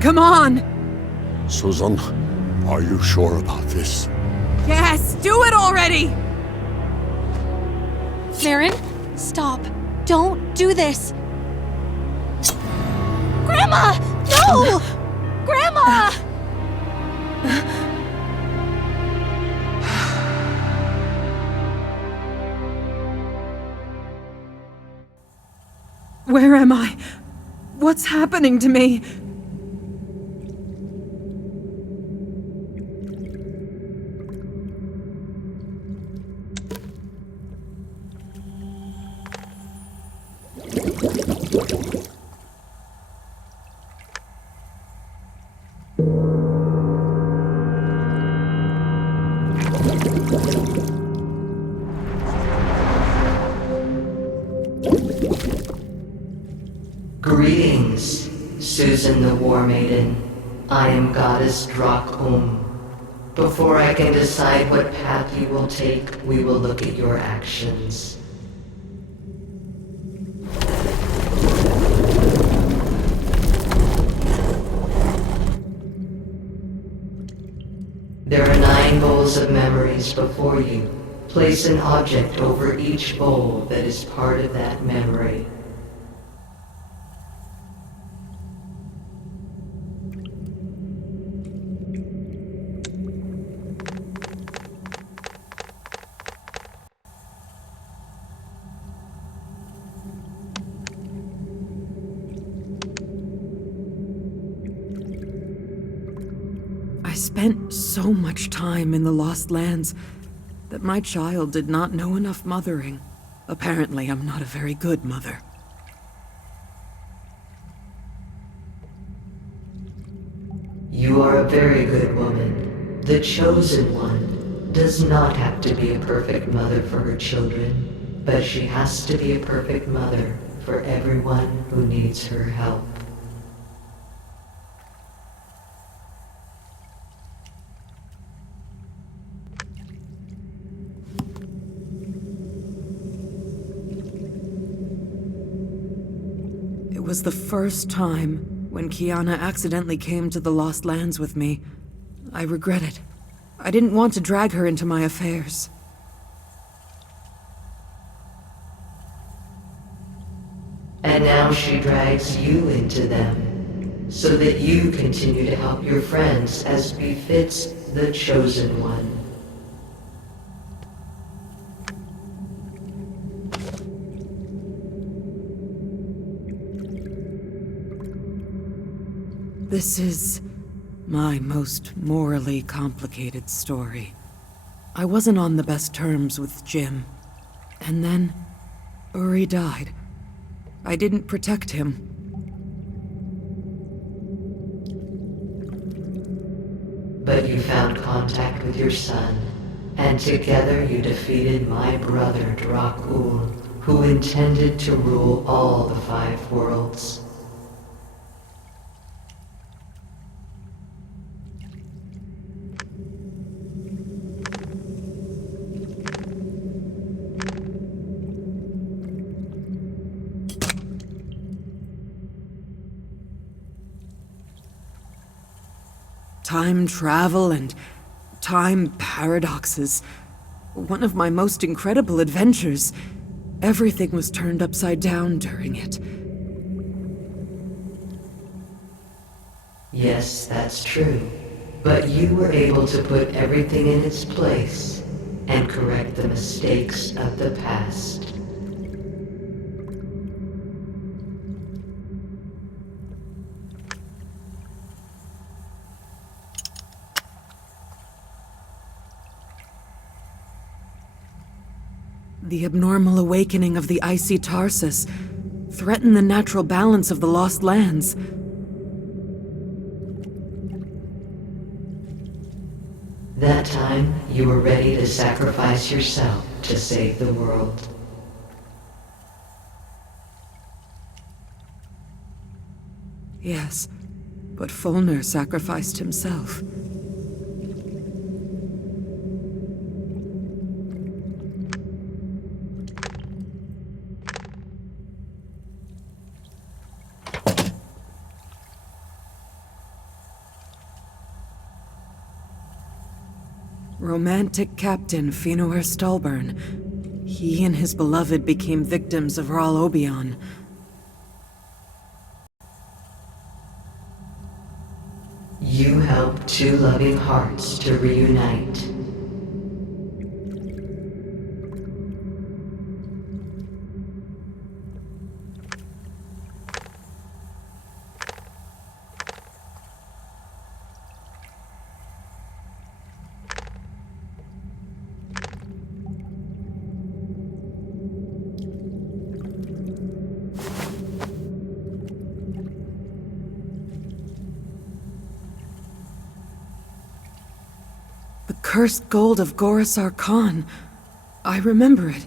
Come on! Susan, are you sure about this? Yes, do it already! Maaron, stop. Don't do this. Grandma! No! Grandma! Where am I? What's happening to me? Greetings, Susan the War Maiden. I am Goddess Drak. Before I can decide what path you will take, we will look at your actions. There are 9 bowls of memories before you. Place an object over each bowl that is part of that memory. I spent so much time in the Lost Lands that my child did not know enough mothering. Apparently, I'm not a very good mother. You are a very good woman. The chosen one does not have to be a perfect mother for her children, but she has to be a perfect mother for everyone who needs her help. It was the first time when Kiana accidentally came to the Lost Lands with me. I regret it. I didn't want to drag her into my affairs. And now she drags you into them, so that you continue to help your friends as befits the chosen one. This is my most morally complicated story. I wasn't on the best terms with Jim. And then, Uri died. I didn't protect him. But you found contact with your son, and together you defeated my brother Drak, who intended to rule all the 5 worlds. Time travel and time paradoxes. One of my most incredible adventures. Everything was turned upside down during it. Yes, that's true. But you were able to put everything in its place and correct the mistakes of the past. The abnormal awakening of the icy Tarsus threatened the natural balance of the Lost Lands. That time, you were ready to sacrifice yourself to save the world. Yes, but Folnur sacrificed himself. romantic captain Folnur Stallburn. He and his beloved became victims of Ral Obion. You helped two loving hearts to reunite. The cursed gold of Gorasar Khan. I remember it.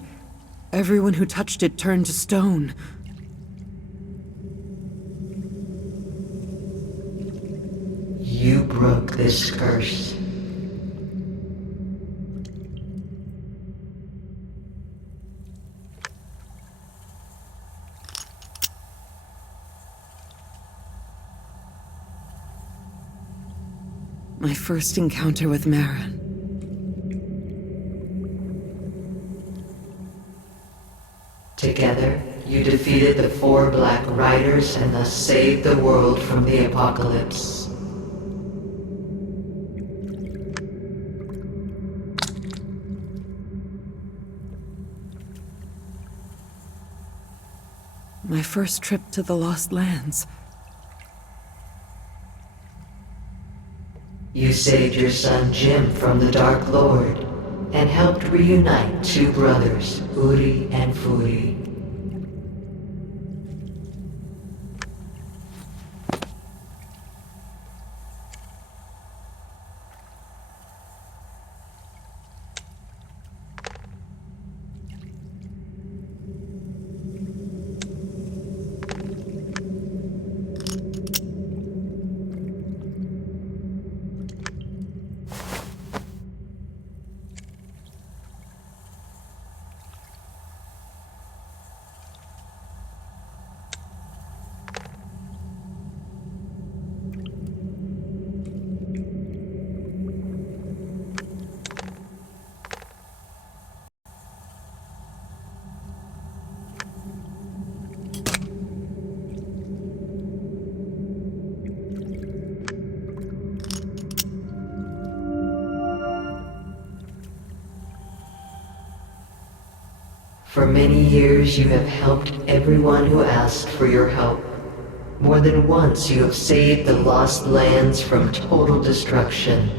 Everyone who touched it turned to stone. You broke this curse. My first encounter with Maaron. Together, you defeated the 4 Black Riders and thus saved the world from the apocalypse. My first trip to the Lost Lands. You saved your son Jim from the Dark Lord and helped reunite 2 brothers, Uri and Furi. For many years you have helped everyone who asked for your help. More than once you have saved the Lost Lands from total destruction.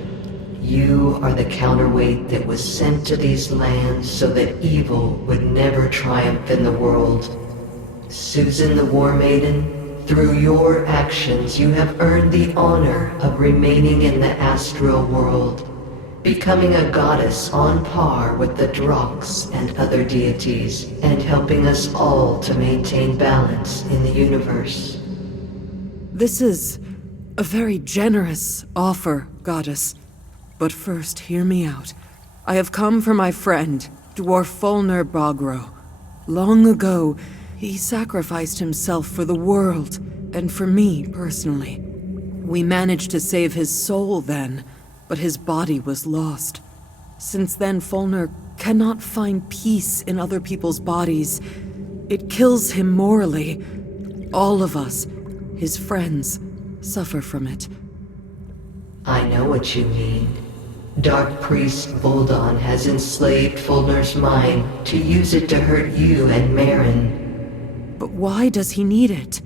You are the counterweight that was sent to these lands so that evil would never triumph in the world. Susan the War Maiden, through your actions you have earned the honor of remaining in the astral world, becoming a goddess on par with the Drox and other deities, and helping us all to maintain balance in the universe. This is a very generous offer, Goddess. But first, hear me out. I have come for my friend, Dwarf Folnur Bogro. Long ago, he sacrificed himself for the world, and for me personally. We managed to save his soul then, but his body was lost. Since then, Folnur cannot find peace in other people's bodies. It kills him morally. All of us, his friends, suffer from it. I know what you mean. Dark Priest Voldon has enslaved Folnur's mind to use it to hurt you and Maaron. But why does he need it?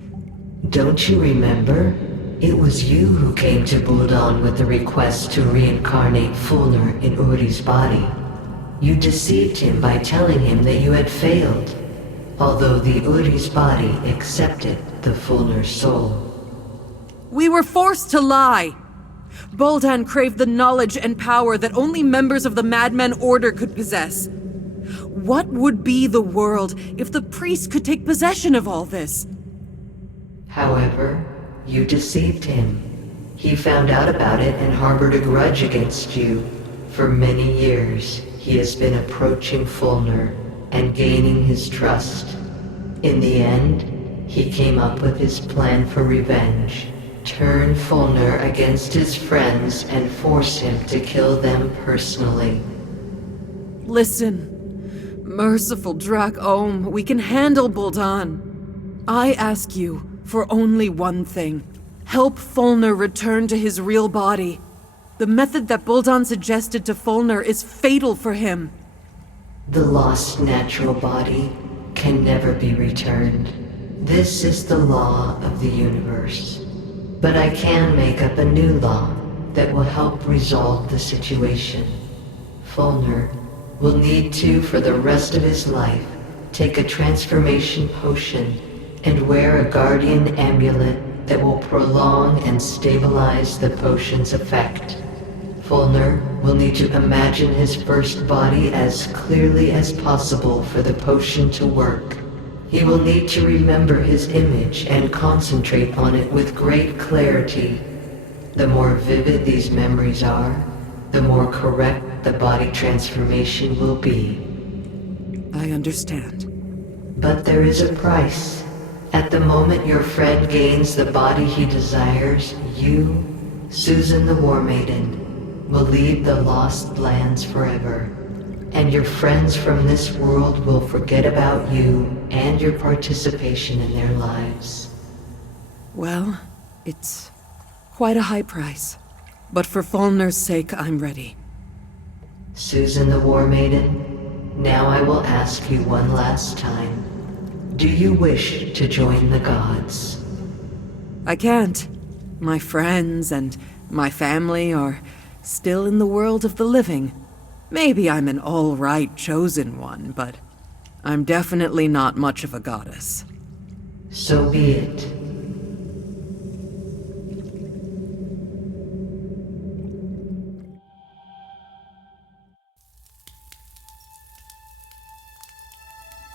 Don't you remember? It was you who came to Voldon with the request to reincarnate Folnur in Uri's body. You deceived him by telling him that you had failed, although the Uri's body accepted the Folnur soul. We were forced to lie! Boldan craved the knowledge and power that only members of the Madmen Order could possess. What would be the world if the priest could take possession of all this? However, you deceived him. He found out about it and harbored a grudge against you. For many years, he has been approaching Folnur and gaining his trust. In the end, he came up with his plan for revenge. Turn Folnur against his friends and force him to kill them personally. Listen, merciful Drak Ohm, we can handle Buldan. I ask you for only one thing. Help Folnur return to his real body. The method that Buldan suggested to Folnur is fatal for him. The lost natural body can never be returned. This is the law of the universe. But I can make up a new law that will help resolve the situation. Folnur will need to, for the rest of his life, take a transformation potion and wear a guardian amulet that will prolong and stabilize the potion's effect. Folnur will need to imagine his first body as clearly as possible for the potion to work. He will need to remember his image and concentrate on it with great clarity. The more vivid these memories are, the more correct the body transformation will be. I understand. But there is a price. At the moment your friend gains the body he desires, you, Susan the War Maiden, will leave the Lost Lands forever. And your friends from this world will forget about you and your participation in their lives. Well, it's quite a high price. But for Folnur's sake, I'm ready. Susan the War Maiden, now I will ask you one last time. Do you wish to join the gods? I can't. My friends and my family are still in the world of the living. Maybe I'm an all-right chosen one, but I'm definitely not much of a goddess. So be it.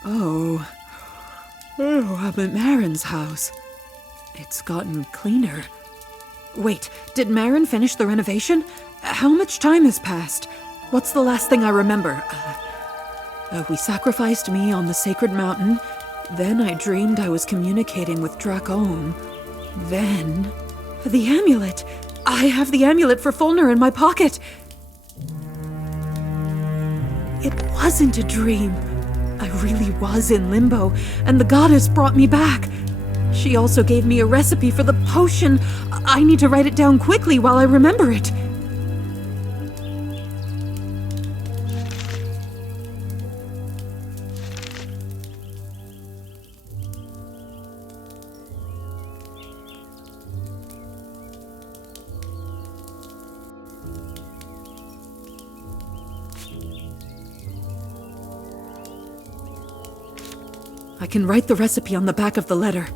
Oh, I'm at Maaron's house. It's gotten cleaner. Wait, did Maaron finish the renovation? How much time has passed? What's the last thing I remember? We sacrificed me on the sacred mountain. Then I dreamed I was communicating with Drak Ohm. Then... the amulet! I have the amulet for Folnur in my pocket! It wasn't a dream. I really was in limbo, and the goddess brought me back. She also gave me a recipe for the potion. I need to write it down quickly while I remember it. I can write the recipe on the back of the letter.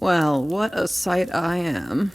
Well, what a sight I am.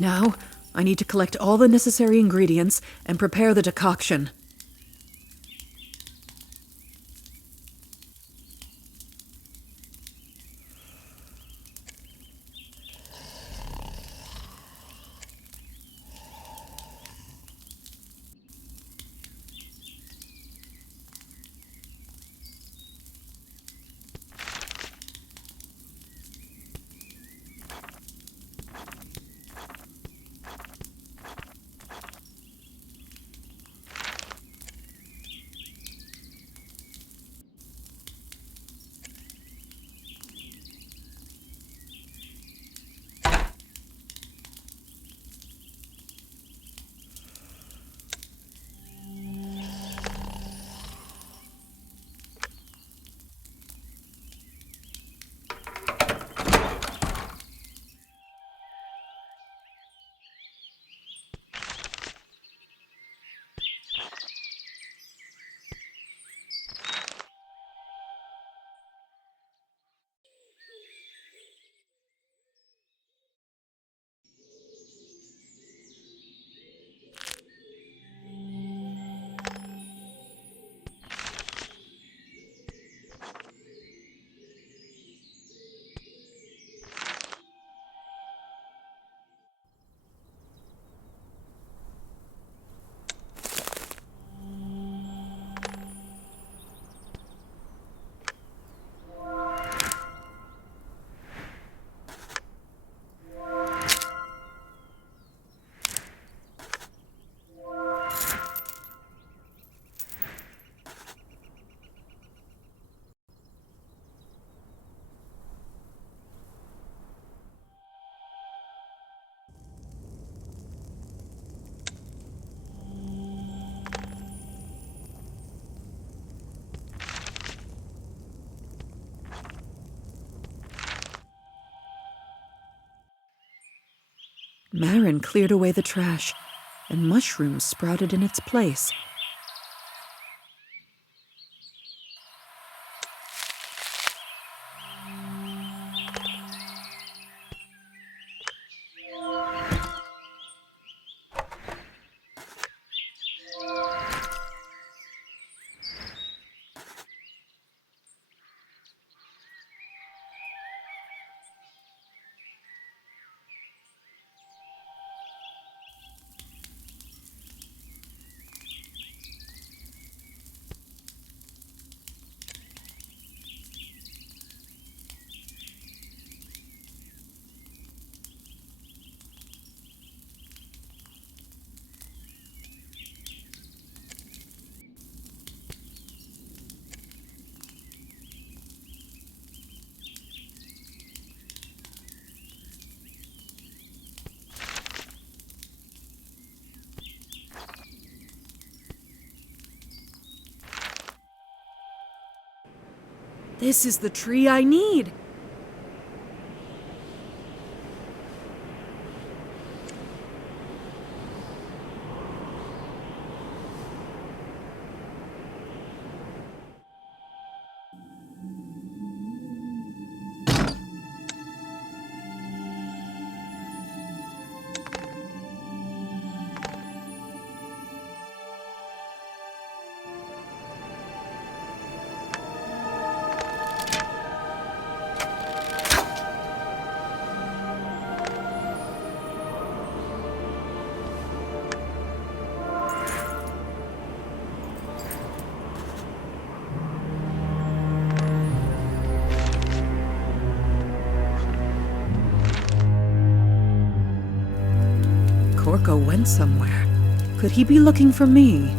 Now, I need to collect all the necessary ingredients and prepare the decoction. Maaron cleared away the trash, and mushrooms sprouted in its place. This is the tree I need. Orko went somewhere. Could he be looking for me?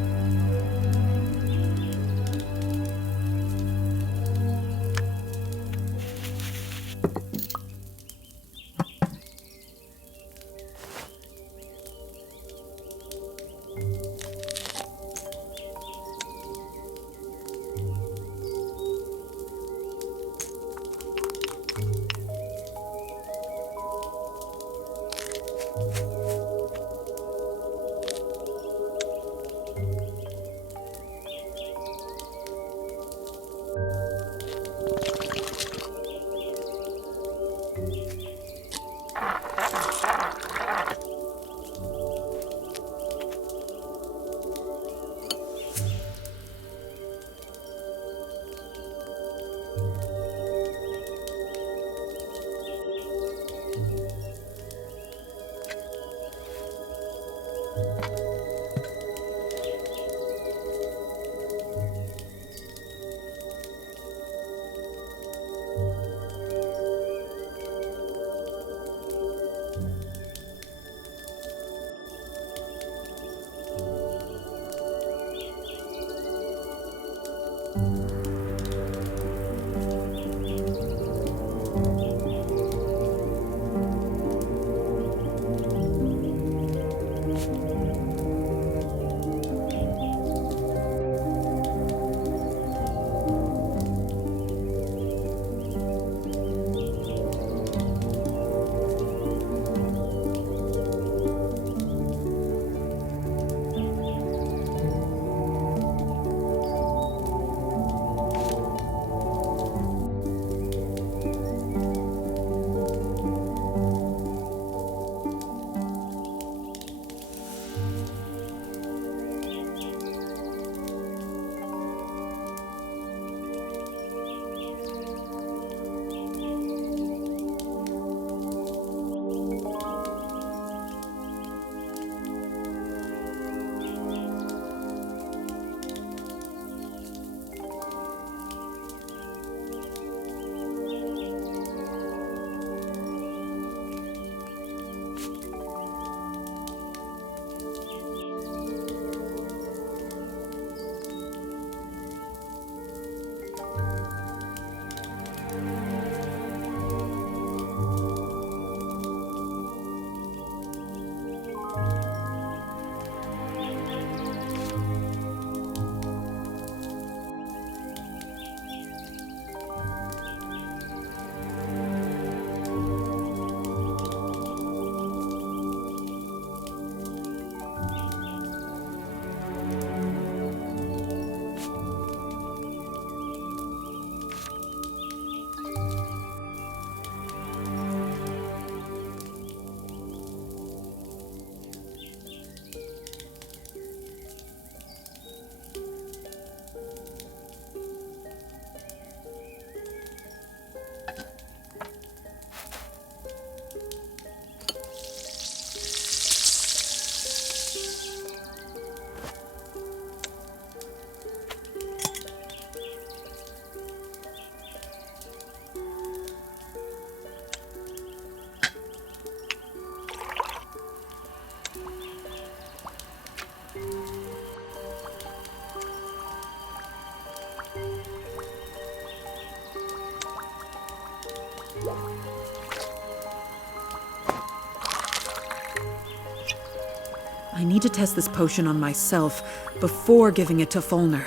I need to test this potion on myself before giving it to Folnur.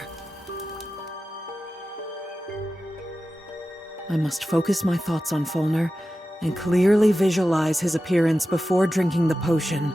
I must focus my thoughts on Folnur and clearly visualize his appearance before drinking the potion.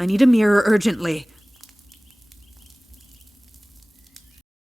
I need a mirror urgently.